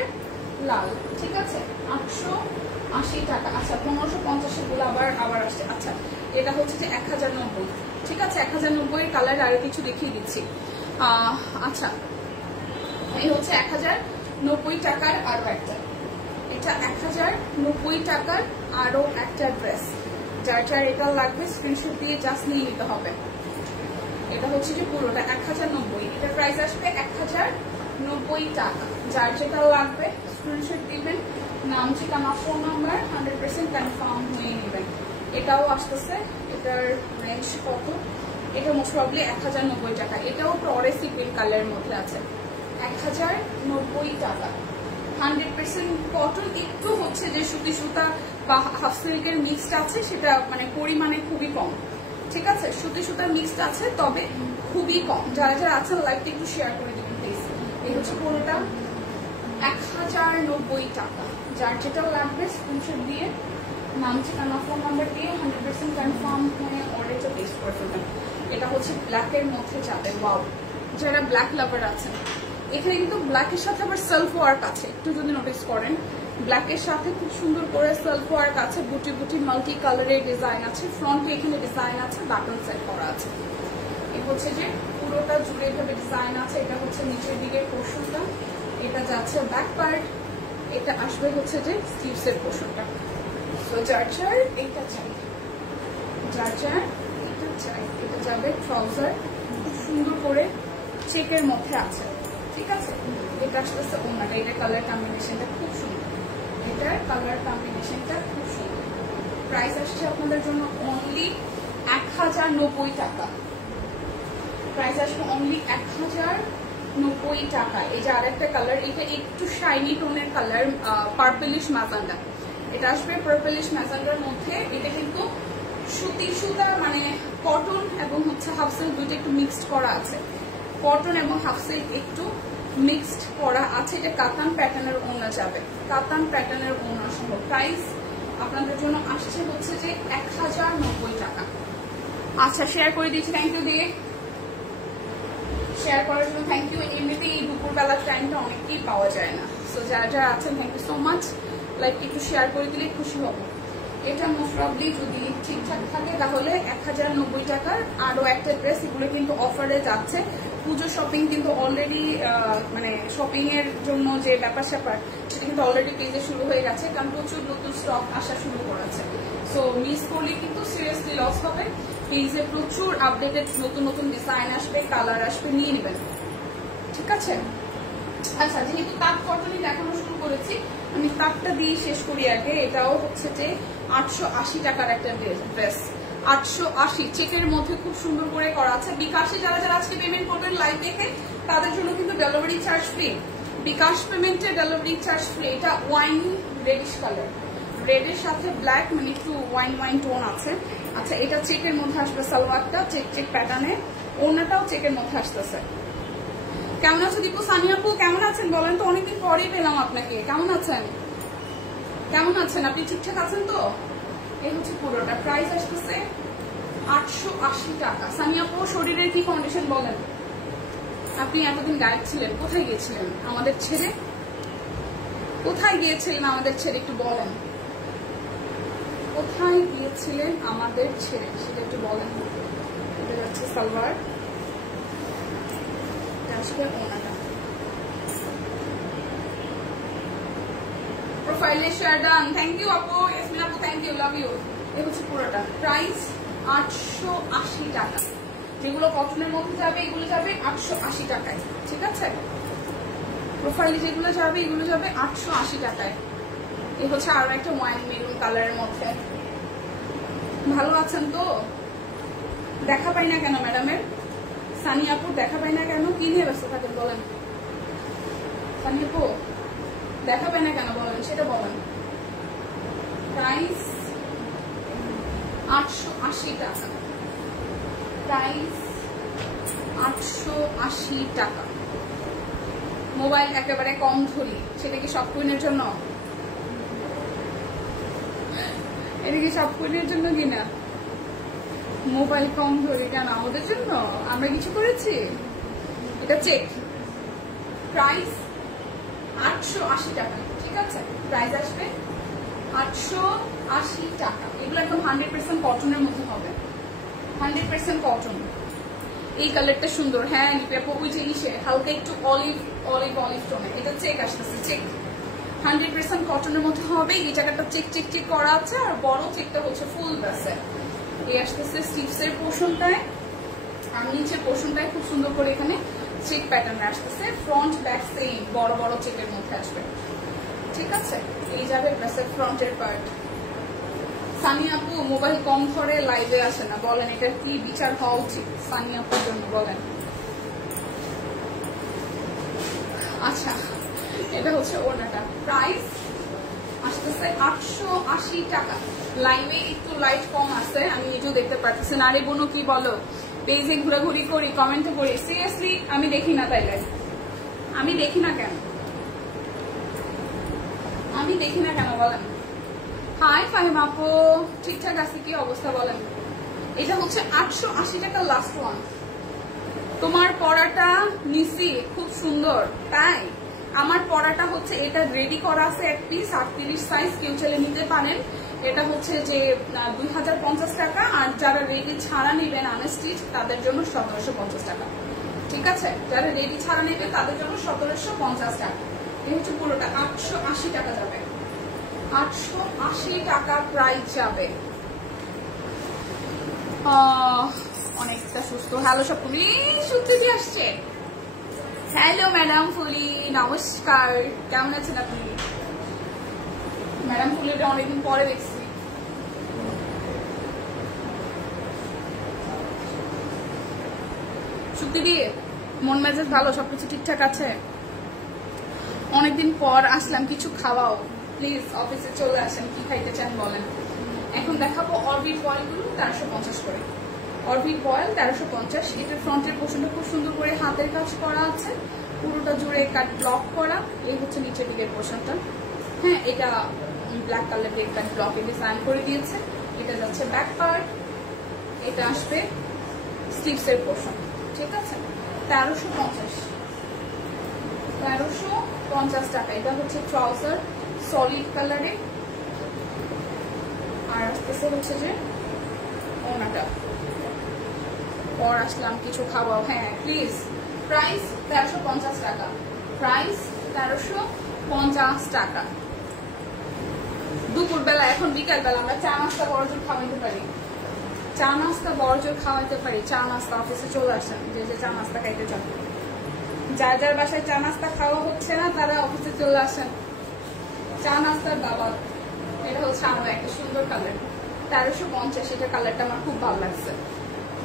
লাল, ঠিক আছে? 880 টাকা। আচ্ছা, 1550 গুলো আবার আসছে। আচ্ছা, এটা হচ্ছে যে 1090, ঠিক আছে? 1090 এর কালার আরো কিছু দেখিয়ে দিচ্ছি। আচ্ছা, এই হচ্ছে 1090 টাকার আরো একটা, এটা 1090 টাকার আরো একটা ড্রেস। যার এটা লাগবে স্ক্রিনশট দিয়ে জাস্ট নিয়ে নিতে হবে। এটা হচ্ছে যে পুরোটা 1090, এটা প্রাইস আসবে 1090 টাকা। যার যেটা লাগবে স্ক্রিনশট দিবেন, নাম ঠিকানা ফোন নাম্বার 100% কনফার্ম হয়ে নেবেন। এটাও আসতেছে, এটার রেঞ্জ কত? এটা মোস্ট প্রবাবলি 1090 টাকা। এটাও টরেসি পিঙ্ক কালারের মধ্যে আছে, 1090 টাকা। 100% কটন, একটু হচ্ছে যে সুতি সুতা বা হাফ সিল্কের মিক্সড আছে, সেটা মানে পরিমাণে খুবই কম, ঠিক আছে? সুতি সুতার মিক্সড আছে, তবে খুবই কম। যারা আছেন লাইভটা একটু শেয়ার করে দিবেন প্লিজ। এই হচ্ছে পুরোটা 1090 টাকা। যার যেটা লাগবে স্ক্রিনশট দিয়ে নাম ঠিকানা ফোন নাম্বার দিয়ে 100% কনফার্ম হয়ে অর্ডারটা প্লেস করে ফেলবেন। এটা হচ্ছে ব্ল্যাকের মধ্যে যাবে। ওয়াও, যারা ব্ল্যাক লাভার আছেন, এখানে কিন্তু ব্ল্যাকের সাথে আবার সেলফ ওয়ার্ক আছে, একটু যদি নোটিস করেন। ব্ল্যাকের সাথে খুব সুন্দর করে সেলফ ওয়ার্ক আছে, বুটি বুটি মাল্টি কালারের ডিজাইন আছে, ফ্রন্টে এখানে ডিজাইন আছে, বাটন সেট করা আছে। এই হচ্ছে যে পুরোটা জুড়ে ভাবে ডিজাইন আছে। এটা হচ্ছে নিচের দিকের পোর্শনটা, এটা যাচ্ছে ব্যাক পার্ট, এটা আসবে হচ্ছে যে স্লিভসের পোর্শনটা। তো যার এইটা চাই, যার এটা চাই, এটা যাবে ট্রাউজার, খুব সুন্দর করে চেকের মধ্যে আছে, ঠিক আছে? এটা আসতেছে ওনাটা, এটা কালার কম্বিনেশনটা খুব সুন্দর, এটার কালার কম্বিনেশনটা খুব সুন্দর। প্রাইস আসছে আপনাদের জন্য অনলি 1090 টাকা। প্রাইস আসবে অনলি 1090 টাকা। এই যে আরেকটা কালার, এটা একটু শাইনি টোনের কালার, পার্পলিশ ম্যাজেন্ডা। এটা আসবে পার্পলিশ ম্যাজেন্ডার মধ্যে। এটা কিন্তু সুতি সুতা মানে কটন এবং হচ্ছে হাফ সিল্ক দুইটা একটু মিক্সড করা আছে, কটন এবং হাফ সিল্ক একটু মিক্সড করা আছে। এটা কাতান প্যাটার্নের ওড়না যাবে, কাতান প্যাটার্নের ওড়না সহ। প্রাইস আপনাদের জন্য আসছে হচ্ছে যে 1090 টাকা। আচ্ছা, শেয়ার করে দিচ্ছি, থ্যাংক ইউ দিয়ে শেয়ার করার জন্য থ্যাংক ইউ। এমনিতেই এই দুপুরবেলার টাইমটা অনেকই পাওয়া যায় না, সো যারা আছেন thank you so much. Like একটু শেয়ার করে দিলে খুশি হব। এটা মোস্ট প্রবাবলি যদি ঠিকঠাক থাকে তাহলে 1090 টাকার আরো একটা ড্রেস। এগুলো কিন্তু অফারে যাচ্ছে পুজো শপিং কিন্তু অলরেডি মানে শপিং এর জন্য যে ব্যাপার স্যাপার সেটা কিন্তু অলরেডি পেজে শুরু হয়ে গেছে, কারণ প্রচুর নতুন স্টক আসা শুরু করেছে। সো মিস করলে কিন্তু সিরিয়াসলি লস হবে। পেজে প্রচুর আপডেটেড নতুন নতুন ডিজাইন আসবে, কালার আসবে, নিয়ে নেবেন, ঠিক আছে? আচ্ছা, যেহেতু তাঁত কটনই দেখানো শুরু করেছি, আমি তাঁতটা দিয়ে শেষ করি আগে। এটাও হচ্ছে যে 880 টাকার একটা ড্রেস, 880 চেকের মধ্যে খুব সুন্দর করে করা আছে। বিকাশে যারা যারা আজকে পেমেন্ট করবেন লাইভ দেখে তাদের জন্য কিন্তু ডেলিভারি চার্জ ফ্রি। বিকাশ পেমেন্টে ডেলিভারি চার্জ ফ্রি। এটা ওয়াইন রেডিশ কালার, রেডের সাথে ব্ল্যাক, মানে একটু ওয়াইন ওয়াইন টোন আছে। আচ্ছা, এটা চেকের মধ্যে আসবে, সালোয়ারটা চেক চেক প্যাটার্নে, ওড়নাটাও চেকের মধ্যে আসতেছে। কেমন আছো দীপু? সানি আপু কেমন আছেন বলেন তো? অনেকদিন পরেই পেলাম আপনাকে। কেমন আছেন? কেমন আছেন আপনি? ঠিকঠাক আছেন তো? এই হচ্ছে পুরোটা। প্রাইস আসতেছে 880 টাকা। সানি আপু শরীরের কি কন্ডিশন বলেন? আপনি এতদিন গায়েব ছিলেন, কোথায় গিয়েছিলেন আমাদের ছেড়ে? কোথায় গিয়েছিলেন আমাদের ছেড়ে একটু বলেন। কোথায় গিয়েছিলেন আমাদের ছেড়ে সেটা একটু বলেন। এটা যাচ্ছে সালোয়ার, প্রোফাইলে শেয়ার ডান। থ্যাংক ইউ আপু, ইয়াসমিন আপু থ্যাংক ইউ, লাভ ইউ। এই হচ্ছে পুরোটা। প্রাইস 880 টাকা। যেগুলো কটনের মধ্যে যাবে এগুলো যাবে 880 টাকায়, ঠিক আছে? প্রোফাইলে যেগুলো যাবে এগুলো যাবে 880 টাকায়। এই হচ্ছে আরো একটা ওয়াইন মেরুন কালারের মধ্যে। ভালো আছেন তো? দেখা পাই না কেন ম্যাডামের? সানি আপুর দেখা পাই না কেন? কি নিয়ে ব্যস্ত থাকেন বলেন? সানি আপু দেখা পাই না কেন বলেন, সেটা বলেন। প্রাইস 880 টাকা। প্রাইস 880 টাকা। মোবাইল একেবারে কম ধরি, সেটা কি সব কুইনের জন্য? এটা কি সব কুইনের জন্য কিনা? মোবাইল কম ধরি কেন? আমাদের জন্য? আমরা কিছু করেছি? এটা চেক। প্রাইস 880 টাকা, ঠিক আছে? প্রাইস আসবে 880 টাকা। এগুলো একদম 100% কটনের মধ্যে হবে, 100% কটন। এই কালারটা সুন্দর। হ্যাঁ নিপেপো, ওই যে ইসে হালকা একটু অলিভ অলিভ অলিভ টোনে। এটা চেক আসতেছে, চেক 100% কটনের মধ্যে হবে। এই জায়গাটা চেক চেক চেক করা আছে, আর বড় চেকটা হচ্ছে ফুল ব্যাসে। এই আসতেছে স্টিভসের পোর্শনটায়, আর নিচের পোর্শনটায় খুব সুন্দর করে এখানে চেক প্যাটার্ন আসতেছে। ফ্রন্ট ব্যাক সেম বড় বড় চেকের মধ্যে আসবে, ঠিক আছে? এই যাবে ড্রেসের ফ্রন্টের পার্ট। সানি আপু মোবাইল কম ধরে লাইভে আসে না, বলেন এটা কি বিচার হওয়া উচিত সানি আপুর জন্য বলেন? আচ্ছা, এটা হচ্ছে ওনাটা। প্রাইস আসতেছে 880 টাকা। লাইভে একটু লাইট কম আছে, আমি নিজেও দেখতে পাচ্ছি। নারী বোনু কি বলো? পেজে ঘোরাঘুরি করি, কমেন্টে করি, সিরিয়াসলি আমি দেখি না। তাইলে আমি দেখি না কেন? আমি দেখি না কেন বলেন? হাই ফাহিম আপু, ঠিকঠাক আছে? কি অবস্থা বলেন? এটা হচ্ছে 880 টাকা লাস্ট ওয়ান। তোমার পড়াটা নিছি খুব সুন্দর, তাই আমার পড়াটা হচ্ছে এটা রেডি করা আছে এক পিস 38 সাইজ, কেউ চাইলে নিতে পারেন। এটা হচ্ছে যে 2050 টাকা, আর যারা রেডি ছাড়া নেবেন আনস্টিচ তাদের জন্য 1750 টাকা, ঠিক আছে? যারা রেডি ছাড়া নেবে তাদের জন্য 1750 টাকা। এই হচ্ছে পুরোটা 880 টাকা যাবে, 880 টাকা প্রাইস যাবে। অনেকটা সুস্থ। হ্যালো সবগুলি সুপ্রীতি আসছে। হ্যালো ম্যাডাম ফুলি, নমস্কার, কেমন আছেন আপনি? ম্যাডাম ফুলিটা অনেকদিন পরে দেখছি। সুপ্রীতি মন মেজাজ ভালো? সবকিছু ঠিকঠাক আছে? অনেকদিন পর আসলাম, কিছু খাওয়াও প্লিজ। অফিসে চলে আসেন, কি খাইতে চান বলেন? এখন দেখাবো অরবিট বয়েলগুলো 1350 করে। অরবিট বয়েল 1350। এটার ফ্রন্টের পোর্শনটা খুব সুন্দর করে হাতের কাজ করা আছে, পুরোটা জুড়ে কাট ব্লক করা। এই হচ্ছে নিচের দিকের পোর্শনটা। হ্যাঁ, এটা ব্ল্যাক কালারের কাট ব্লকে ডিজাইন করে দিয়েছে। এটা যাচ্ছে ব্যাক পার্ট, এটা আসবে স্টিভসের পোর্শন, ঠিক আছে? 1350 টাকা। এটা হচ্ছে ট্রাউজার সলিড কালারে, আর আসতেছে হচ্ছে যে ওনাটা। পর আসলাম, কিছু খাওয়াও। হ্যাঁ প্লিজ প্রাইস 1350 টাকা, প্রাইস 1350 টাকা। দুপুরবেলা, এখন বিকাল বেলা আমরা চা নাস্তা বড়জোর খাওয়াইতে পারি, চা নাস্তা বড়জোর খাওয়াইতে পারি। চা নাস্তা অফিসে চলে আসেন, যে যে চা নাস্তা খাইতে চান, যার যার বাসায় চা নাস্তা খাওয়া হচ্ছে না তারা অফিসে চলে আসেন, চা নাস্তার দাওয়াত। এটা হচ্ছে আমার একটা সুন্দর কালার, 1350। এটা কালারটা আমার খুব ভালো লাগছে,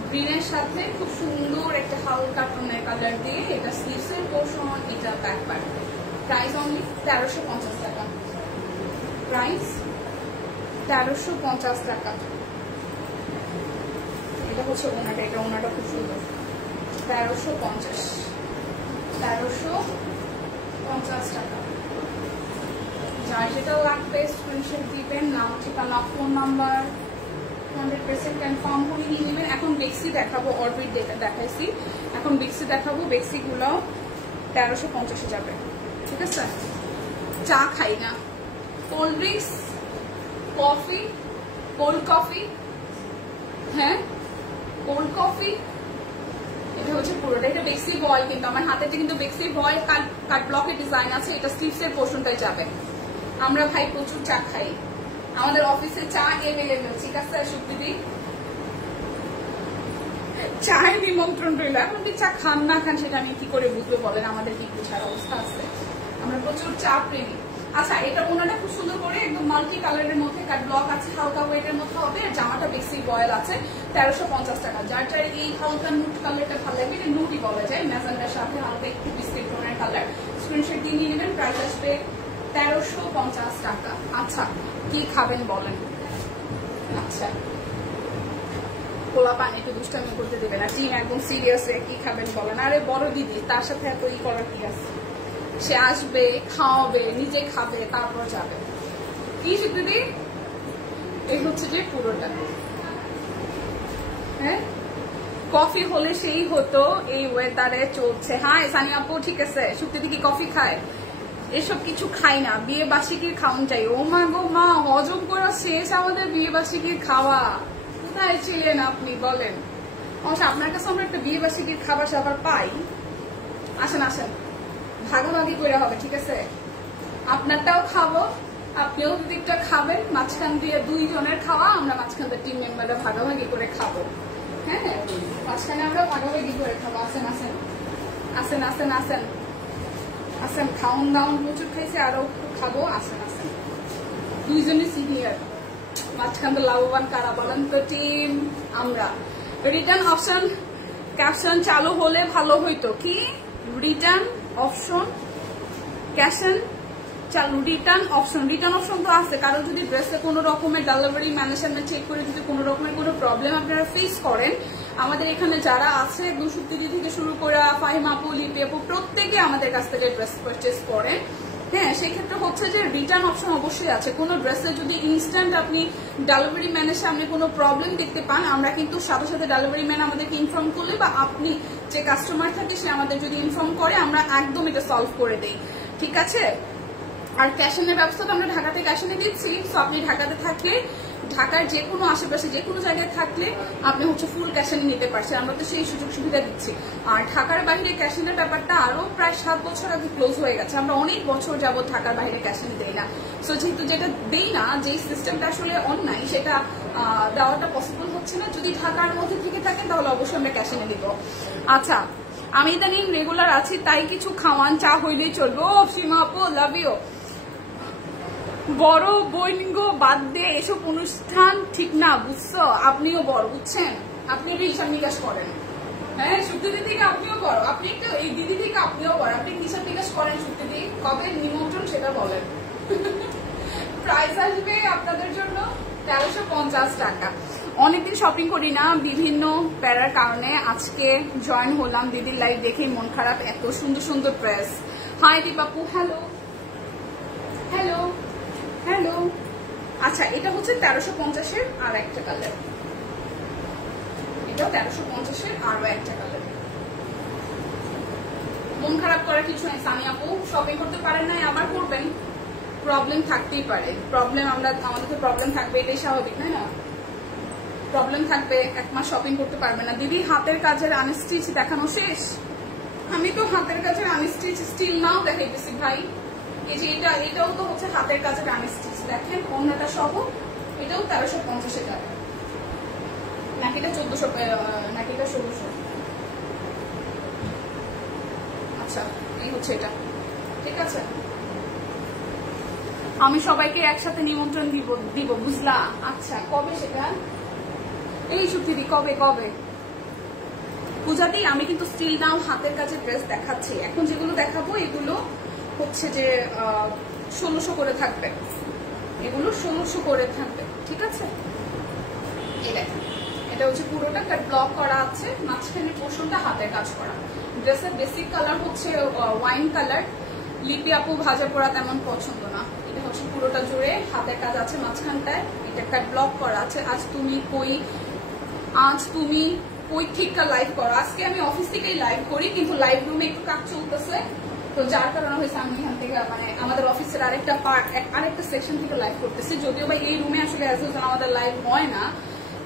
গ্রিনের সাথে খুব সুন্দর একটা হালকা টোনের কালার দিয়ে। এটা স্লিভসের পোর্শন, এটা ব্যাক পার্ট। প্রাইস অনলি 1350 টাকা, প্রাইস 1350 টাকা। এটা হচ্ছে ওনাটা, এটা ওনাটা খুব সুন্দর, 1350 টাকা। যার যেটা লাগবে স্ক্রিনশট দিবেন, নাম ঠিকানা ফোন নাম্বার 100% কনফার্ম করে নিয়ে নেবেন। এখন বেক্সি দেখাবো, অরবিট দেখাইছি, এখন বেক্সি দেখাবো। বেক্সি গুলো 1350 যাবে, ঠিক আছে। চা খাই না, cold drinks, coffee, cold coffee, হ্যাঁ কোল্ড কফি। এটা হচ্ছে পুরোটা, এটা বেক্সি বয়, কিন্তু আমার হাতে কিন্তু বেক্সি বয় কাট ব্লকের ডিজাইন আছে। এটা স্লিভসের পোর্শনটাই যাবে। আমরা ভাই প্রচুর চা খাই, আমাদের অফিসে চা এভেলেবেল, ঠিক আছে। সুপ্রীতি চায়ের নিমন্ত্রণ রইল, এখন আপনি চা খান না খান সেটা আমি কি করে বুঝবো বলেন, আমাদের কি বুঝার অবস্থা আছে। আমরা প্রচুর চা প্রেমী। আচ্ছা, এটা ওনাটা খুব সুন্দর করে একদম মাল্টি কালারের মধ্যে কাট ব্লক আছে, হালকা ওয়েটের মধ্যে হবে। আর জামাটা বেক্সি বয়েল আছে, 1350 টাকা। যার যার এই হালকা নুট কালারটা ভালো লাগবে, এটা নুটই বলা যায়, ম্যাজেন্ডার সাথে হালকা একটু বিস্কিট টোনের কালার। স্ক্রিনশট দিয়ে নিয়ে নেবেন, প্রাইস আসবে 1350 টাকা। আচ্ছা, কি খাবেন বলেন? আচ্ছা, পোলা পানি একটু দুষ্টামি করতে দেবেন না, টিম একদম সিরিয়াস, কি খাবেন বলেন? আরে বড় দিদি, তার সাথে এত ই করার কি আছে? সে আসবে, খাওয়াবে, নিজে খাবে, তারপর যাবে। কি দিদি, এই হচ্ছে যে পুরোটা। হ্যাঁ, কফি হলে সেই হতো, এই ওয়েদারে চলছে। হ্যাঁ সানি আপু, ঠিক আছে। সুপ্রীতি কি কফি খায়? এসব কিছু খাই না, বিয়ে বার্ষিকীর খাওয়ান চাই। ও মা গো মা, হজম করা শেষ আমাদের বিয়ে বার্ষিকীর খাওয়া। কোথায় ছিলেন আপনি বলেন? অবশ্য আপনার কাছে আমরা একটা বিয়ে বার্ষিকীর খাবার সাবার পাই। আসেন আসেন, ভাগাভাগি করে হবে, ঠিক আছে। আপনারটাও খাবো, আপনিও দিকটা খাবেন, মাঝখান দিয়ে 2 জনের খাওয়া, আমরা মাঝখান দিয়ে টিম মেম্বাররা ভাগাভাগি করে খাবো। হ্যাঁ, মাঝখানে আমরা ভাগাভাগি করে খাবো। আসেন আসেন আসেন আসেন আসেন আসেন, খাউন দাউন প্রচুর খাইছে, আরো খাবো। আসেন আসেন, 2 জনই সিনিয়র, মাঝখান দিয়ে লাভবান কারা বলেন তো? টিম আমরা। রিটার্ন অপশন ক্যাপশন চালু হলে ভালো হইতো। কি রিটার্ন অপশন ক্যাশন চালু? রিটার্ন অপশন তো আছে। কারো যদি ড্রেসে কোনো রকমের ডেলিভারি ম্যানের সামনে চেক করে যদি কোনো রকমের কোনো প্রবলেম আপনারা ফেস করেন, আমাদের এখানে যারা আছে একদম সুপ্রীতি থেকে শুরু করে ফাহিমা আপু, লিপি আপু, প্রত্যেকে আমাদের কাছ থেকে ড্রেস পারচেস করেন। হ্যাঁ, সেই ক্ষেত্রে হচ্ছে যে রিটার্ন অপশন অবশ্যই আছে। কোনো ড্রেসে যদি ইনস্ট্যান্ট আপনি ডেলিভারি ম্যানের সামনে কোনো প্রবলেম দেখতে পান, আমরা কিন্তু সাথে সাথে ডেলিভারি ম্যান আমাদেরকে ইনফর্ম করলে, বা আপনি যে কাস্টমার থাকে সে আমাদের যদি ইনফর্ম করে, আমরা একদম এটা সলভ করে দিই, ঠিক আছে। আর ক্যাশনের ব্যবস্থা তো আমরা ঢাকাতে ক্যাশনে দিচ্ছি। সো আপনি ঢাকাতে থাকলে, ঢাকার যে কোনো আশেপাশে যে কোনো জায়গায় থাকলে আপনি হচ্ছে ফুল ক্যাশনে নিতে পারছেন, আমরা তো সেই সুযোগ সুবিধা দিচ্ছি। আর ঢাকার বাইরে ক্যাশনের ব্যাপারটা আরো প্রায় 7 বছর আগে ক্লোজ হয়ে গেছে। আমরা অনেক বছর যাবত ঢাকার বাইরে ক্যাশনে দেই না। সো যেহেতু যেটা দেই না, যে সিস্টেমটা আসলে অনলাইন, সেটা দেওয়াটা পসিবল হচ্ছে না। যদি ঢাকার মধ্যে থেকে থাকেন তাহলে অবশ্যই আমরা ক্যাশনে দিব। আচ্ছা, আমি ইদানিং রেগুলার আছি, তাই কিছু খাওয়ান চা হইলেই চলবে। ও সীমা আপু, লাভ ইউ। বড় বৈলিঙ্গ বাদ দিয়ে এসব অনুষ্ঠান ঠিক না, বুঝছো? আপনিও বড়, বুঝছেন? আপনি হিসাব নিকাশ করেন। হ্যাঁ, সুপ্রীতি থেকে আপনিও বড়, আপনি একটু এই দিদি থেকে আপনিও বড়, আপনি হিসাব নিকাশ করেন। সুপ্রীতি কবে নিমন্ত্রণ সেটা বলেন। প্রাইস আসবে আপনাদের জন্য 1350 টাকা। অনেকদিন শপিং করি না, বিভিন্ন প্যারার কারণে আজকে জয়েন হলাম। দিদির লাইভ দেখে মন খারাপ, এত সুন্দর সুন্দর ড্রেস। হাই দীপাপু, হ্যালো হ্যালো হ্যালো। আচ্ছা, এটা হচ্ছে 1350-এর আর একটা কালার, এটাও 1350-এর আরো একটা কালার। মন খারাপ করার কিছু নেই। সানি আপু শপিং করতে পারেন না, আবার করবেন, প্রবলেম থাকতেই পারে। প্রবলেম আমাদের প্রবলেম থাকবে, এটাই স্বাভাবিক, তাই না? প্রবলেম থাকবে, 1 মাস শপিং করতে পারবে না। দিদি হাতের কাজের আনস্টিচ দেখানো শেষ? আমি তো হাতের কাছে আনস্টিচ স্টিল নাও দেখাইতেছি ভাই। এই যে এটাও তো হচ্ছে হাতের কাছে আনস্টিচ, দেখেন অন্যটা সহ। এটাও 1350 টাকা, নাকি এটা 1400, নাকি এটা 1600। আচ্ছা এই হচ্ছে এটা, ঠিক আছে। আমি সবাইকে একসাথে নিমন্ত্রণ দিব বুঝলা। আচ্ছা কবে সেটা? এই সত্যি কবে পূজাতেই। আমি কিন্তু স্টিল নাও হাতের কাছে ড্রেস দেখাচ্ছি। এখন যেগুলো দেখাবো এগুলো হচ্ছে যে 1600 করে থাকবে, এগুলো 1600 করে থাকবে, ঠিক আছে। এই দেখেন এটা হচ্ছে পুরোটা কাট ব্লক করা আছে, মাঝখানে পোর্শনটা হাতের কাজ করা। ড্রেসের বেসিক কালার হচ্ছে ওয়াইন কালার। লিপি আপু ভাজা পরা তেমন পছন্দ না। এটা হচ্ছে পুরোটা জুড়ে হাতের কাজ আছে, মাঝখানটায় এটা কাট ব্লক করা আছে। আজ তুমি কই ঠিকঠাক লাইভ করো। আজকে আমি অফিস থেকেই লাইভ করি, কিন্তু লাইভ রুমে একটু কাজ চলতেছে, তো যার কারণে হয়েছে আমি এখান থেকে মানে আমাদের অফিসের আরেকটা সেকশন থেকে লাইভ করতেছি। যদিও বা এই রুমে আসলে আমাদের লাইভ হয় না,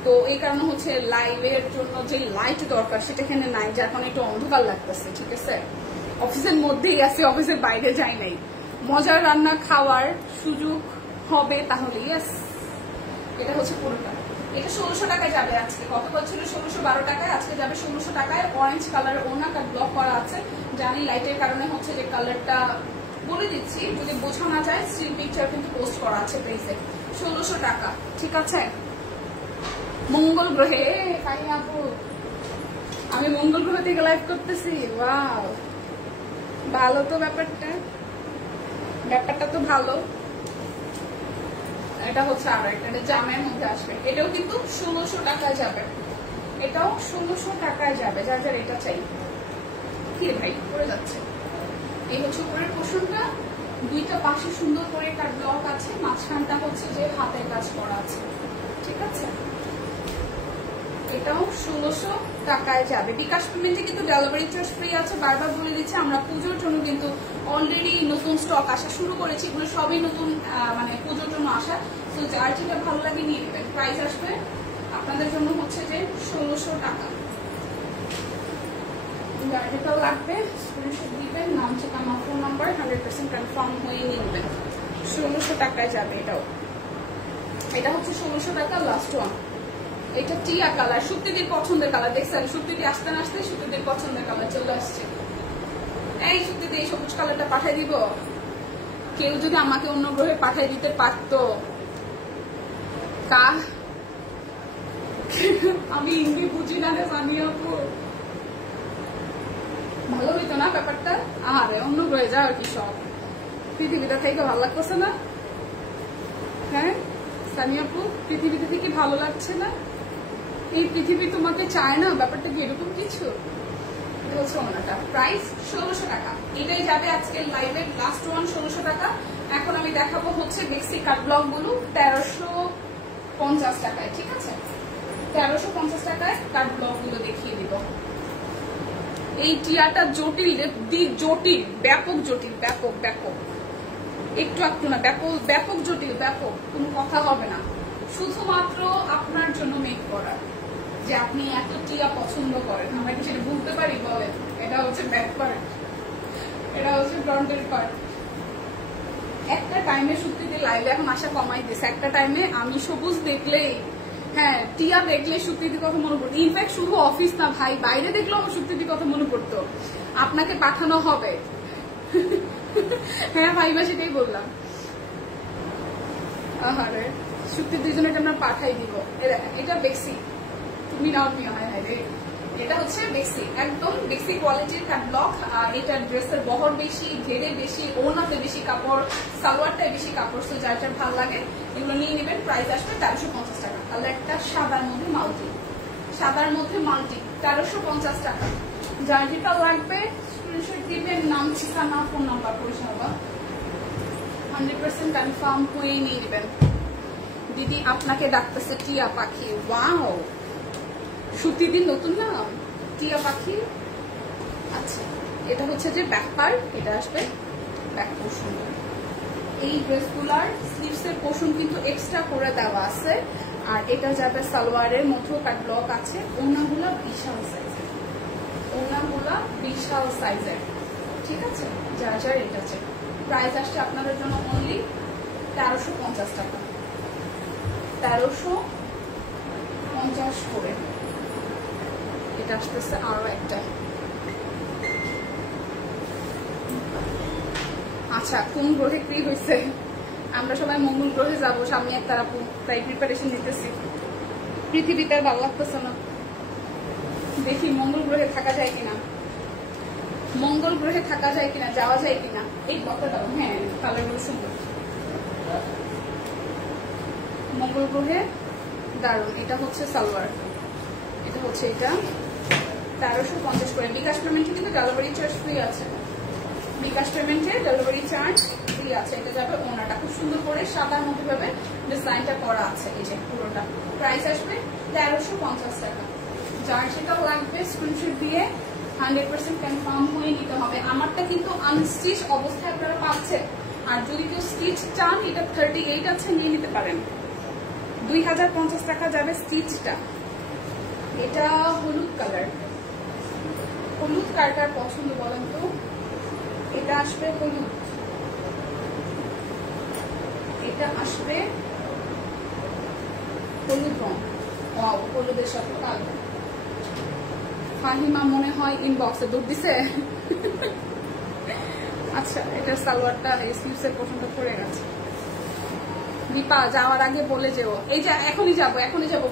তো এই কারণে হচ্ছে লাইভের জন্য যে লাইট দরকার সেটা এখানে নাই, যার কারণে একটু অন্ধকার লাগতেছে, ঠিক আছে। অফিসের মধ্যেই আছে, অফিসের বাইরে যাই নাই। মজার রান্না খাওয়ার সুযোগ হবে তাহলে। ইয়েস, এটা হচ্ছে পুরোটা। এটা 1600 টাকায় যাবে আজকে। গতকাল ছিল 1612 টাকায়, আজকে যাবে 1600 টাকায়। অরেঞ্জ কালারের ওনা কাট ব্লক করা আছে। জানি লাইটের কারণে হচ্ছে যে কালারটা বলে দিচ্ছি, যদি বোঝা না যায় স্টিল পিকচার কিন্তু পোস্ট করা আছে পেজে। 1600 টাকা, ঠিক আছে। মঙ্গল গ্রহে আপু, আমি মঙ্গল গ্রহ থেকে লাইভ করতেছি। ওয়াও, ভালো তো ব্যাপারটা তো ভালো। এটা হচ্ছে আরো একটা জামের মধ্যে আসবে, এটাও কিন্তু 1600 টাকায় যাবে। এটাও 1600 টাকায় যাবে, যার যার এটা চাই। কি ভাই পড়ে যাচ্ছে। এই হচ্ছে উপরের পোর্শনটা, দুইটা পাশে সুন্দর করে কাট ব্লক আছে, মাঝখানটা হচ্ছে যে হাতের কাজ করা আছে, ঠিক আছে। এটাও 1600 টাকায় যাবে। বিকাশ পেমেন্টে কিন্তু ডেলিভারি চার্জ ফ্রি আছে। বারবার বলে দিচ্ছে, আমরা পুজোর জন্য কিন্তু অলরেডি নতুন স্টক আসা শুরু করেছি। এগুলো সবই নতুন, মানে পুজোর জন্য আসা। তো যার যেটা ভালো লাগে নিয়ে নেবেন। প্রাইস আসবে আপনাদের জন্য হচ্ছে যে 1600 টাকা। যার যেটাও লাগবে স্ক্রিনশট দিবেন, নাম ঠিকানা ফোন নাম্বার 100% কনফার্ম হয়ে নিয়ে নেবেন। 1600 টাকায় যাবে এটাও। এটা হচ্ছে 1600 টাকা লাস্ট ওয়ান। এটা টিয়া কালার, সুপ্তিদির পছন্দের কালার। দেখছেন সুপ্তিদি আসতে না আসতে সুপ্তিদির পছন্দের কালার চলে আসছে। এই সুপ্তিদি এই সবুজ কালারটা পাঠিয়ে দিব। কেউ যদি আমাকে অন্য গ্রহে পাঠিয়ে দিতে পারতো, আমি ইংরেজি বুঝি না রে জানি আপু, ভালো হইতো না ব্যাপারটা। আরে অন্য গ্রহে যাও কি সব, পৃথিবীটা থেকে ভালো লাগতেছে না? হ্যাঁ সানি আপু, পৃথিবীতে থেকে ভালো লাগছে না? এই পৃথিবী তোমাকে চায় না, ব্যাপারটা কি এরকম কিছু? এটা হচ্ছে ওনাটা। প্রাইস 1600 টাকা। এটাই যাবে আজকের লাইভের লাস্ট ওয়ান, 1600 টাকা। এখন আমি দেখাবো হচ্ছে বেক্সি কাট ব্লক গুলো 1350 টাকায়, ঠিক আছে। 1350 টাকায় কাট ব্লক গুলো দেখিয়ে দিব। এই টিয়াটা জটিল, জটিল, ব্যাপক জটিল, ব্যাপক একটু না, ব্যাপক জটিল, ব্যাপক, কোনো কথা হবে না। শুধুমাত্র আপনার জন্য মেক করা, যে আপনি এত টিয়া পছন্দ করেন। আমরা কি সেটা বুঝতে পারি? বলেন। এটা হচ্ছে ব্যাক পার্ট, এটা হচ্ছে ফ্রন্টের পার্ট। একটা টাইমে সত্যিতে লাইভে এখন আসা কমাই দিয়েছে। একটা টাইমে আমি সবুজ দেখলেই, হ্যাঁ টিয়া দেখলে সত্যির কথা মনে পড়তো। ইনফ্যাক্ট শুধু অফিস না ভাই, বাইরে দেখলেও আমার সত্যির কথা মনে পড়তো। আপনাকে পাঠানো হবে। হ্যাঁ ভাই বা সেটাই বললাম। আহারে সত্যি দুইজনকে আমরা পাঠাই দিব। এটা বেক্সি, তুমি নাও নিও। হায় হায় রে, এটা হচ্ছে বেক্সি, একদম বেক্সি কোয়ালিটির কাট ব্লক। আর এটা ড্রেসের বহর বেশি, ঘেরে বেশি, ওনাতে বেশি কাপড়, সালোয়ারটাই বেশি কাপড়। তো যার যার ভালো লাগে এগুলো নিয়ে নেবেন। প্রাইস আসবে 1350 টাকা। তাহলে একটা সাদার মধ্যে মাল্টি, 1350 টাকা। যার যেটা লাগবে স্ক্রিনশট দিবেন, নাম ঠিকানা ফোন নাম্বার পরিষেবা 100% কনফার্ম হয়ে নিয়ে নেবেন। দিদি আপনাকে ডাকতেছে টিয়া পাখি। ওয়াও, সুতিদিন নতুন নাম টিয়া পাখি। আচ্ছা এটা হচ্ছে যে ব্যাক পার্ট, এটা আসবে ব্যাক পোর্শন। এই ড্রেসগুলার স্লিভসের পোর্শন কিন্তু এক্সট্রা করে দেওয়া আছে। আর এটা যাবে সালোয়ারের মধ্যেও কাট ব্লক আছে। ওনাগুলা বিশাল সাইজের, ওনাগুলা বিশাল সাইজের, ঠিক আছে? যার যার এটা আছে। প্রাইস আসছে আপনাদের জন্য অনলি 1350 টাকা, 1350 করে। এটা আসতেছে আরো একটা। আচ্ছা, কোন গ্রহে কি হয়েছে? আমরা সবাই মঙ্গল গ্রহে যাবো সামনে একটা আপু, তাই প্রিপারেশন নিতেছি। পৃথিবীতে আর ভালো লাগতেছে না, দেখি মঙ্গল গ্রহে থাকা যায় কিনা, মঙ্গল গ্রহে থাকা যায় কিনা, যাওয়া যায় কিনা। এই কথাটা হ্যাঁ, কালারগুলো সুন্দর। মঙ্গল গ্রহে দারুন। এটা হচ্ছে সালোয়ার, এটা হচ্ছে এটা 1350 করে। বিকাশ পেমেন্টে কিন্তু ডেলিভারি চার্জ ফ্রি আছে, বিকাশ পেমেন্টে ডেলিভারি চার্জ ফ্রি আছে। এটা যাবে ওনাটা খুব সুন্দর করে সাদার মধ্যে ভাবে ডিজাইনটা করা আছে, এই যে পুরোটা। প্রাইস আসবে 1350 টাকা। যার যেটা লাগবে স্ক্রিনশট দিয়ে 100% কনফার্ম হয়ে নিতে হবে। আমারটা কিন্তু আনস্টিচ অবস্থায় আপনারা পাচ্ছেন, আর যদি কেউ স্টিচ চান এটা 38 আছে, নিয়ে নিতে পারেন। 2050 টাকা যাবে স্টিচটা। এটা হলুদ কালার, হলুদ কালার পছন্দ বলেন তো? এটা আসবে হলুদ, এটা আসবে হলুদ রং। হলুদের সাথে কালো। ফাহিমা মনে হয় ইনবক্সে দৌড় দিছে। আচ্ছা, এটা সালোয়ারটা স্লিভসের পছন্দ করে গেছে। দীপা যাওয়ার আগে বলে যেও, এই যে এখনই যাবো, এখনই যাবো,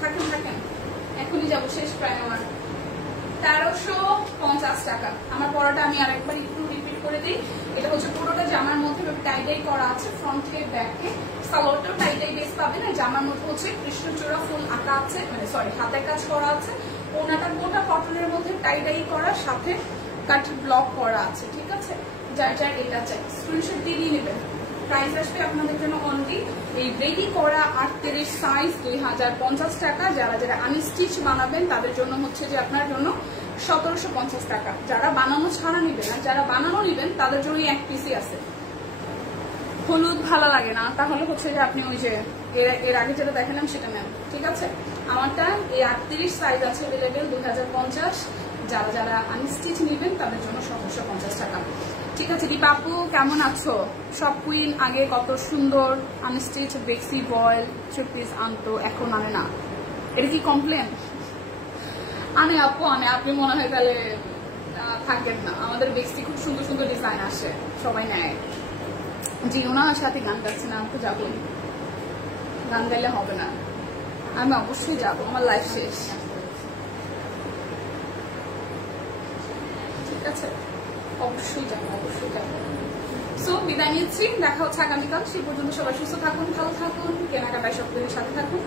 থাকেন থাকেন, এখনই যাবো, শেষ প্রায় আমার। 1350 টাকা। আমার পড়াটা আমি আরেকবার একটু রিপিট করে দিই। এটা হচ্ছে পুরোটা জামার মধ্যে টাইডাই করা আছে, ফ্রন্টে ব্যাকে। সালোয়ারটাও টাইডাই বেস পাবে না। জামার মধ্যে হচ্ছে কৃষ্ণচূড়া ফুল আঁকা আছে, মানে সরি হাতের কাজ করা আছে। ওনাটা গোটা কটনের মধ্যে টাইডাই করা, সাথে কাট ব্লক করা আছে, ঠিক আছে? যার যার এটা চাই স্ক্রিনশট দিয়ে নিয়ে নেবেন। প্রাইস আসবে আপনাদের জন্য অনলি এই রেডি করা 38 সাইজ 2050 টাকা। যারা যারা আনস্টিচ বানাবেন তাদের জন্য হচ্ছে যে আপনার জন্য 1750 টাকা। যারা বানানো ছাড়া নিবেন, আর যারা বানানো নিবেন তাদের জন্য এক পিসই আছে। হলুদ ভালো লাগে না, তাহলে হচ্ছে যে আপনি ওই যে এর আগে যেটা দেখালাম সেটা নেন, ঠিক আছে? আমারটা এই 38 সাইজ আছে অ্যাভেলেবেল 2050। যারা যারা আনস্টিচ নিবেন তাদের জন্য 1750 টাকা, ঠিক আছে? দীপা আপু কেমন আছো? সব কুইন আগে কত সুন্দর আনস্টিচ বেক্সি বয়েল 3 পিস আনতো, এখন আনে না। এটা কি কমপ্লেন? আনে আপু, আনে। আপনি মনে হয় তাহলে থাকবেন না। আমাদের বেক্সি খুব সুন্দর সুন্দর ডিজাইন আসে, সবাই নেয়। জি, ওনার সাথে গান গাচ্ছি না, আমি তো যাবো। গান গাইলে হবে না, আমি অবশ্যই যাবো, আমার লাইফ শেষ, ঠিক আছে? অবশ্যই যাবো, অবশ্যই যাবো। সো বিদায় নিচ্ছি, দেখা হচ্ছে আগামীকাল। সেই পর্যন্ত সবাই সুস্থ থাকুন, ভালো থাকুন, কেনাকাটায় সবকিছুর সাথে থাকুন।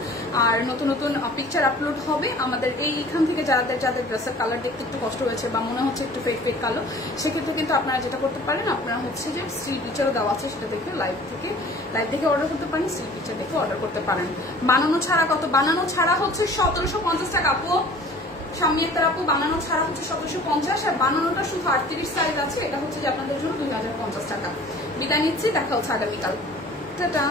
আর নতুন নতুন পিকচার আপলোড হবে আমাদের এইখান থেকে। যাদের যাদের ড্রেসের কালার দেখতে একটু কষ্ট হয়েছে বা মনে হচ্ছে একটু ফেক ফেক কালো, সেক্ষেত্রে কিন্তু আপনারা যেটা করতে পারেন, আপনারা হচ্ছে যে স্ত্রী পিকচারও দেওয়া আছে, সেটা দেখে লাইভ থেকে অর্ডার করতে পারেন, স্ত্রী পিকচার দেখে অর্ডার করতে পারেন। বানানো ছাড়া কত? বানানো ছাড়া হচ্ছে 1750 টাকা আপু। সামনে একটা আপু বানানো ছাড়া হচ্ছে 1750, আর বানানোটা শুধু 38 সাইজ আছে। এটা হচ্ছে যে আপনাদের জন্য 2050 টাকা। বিদায় নিচ্ছি, দেখা হচ্ছে আগামীকাল। টাটা।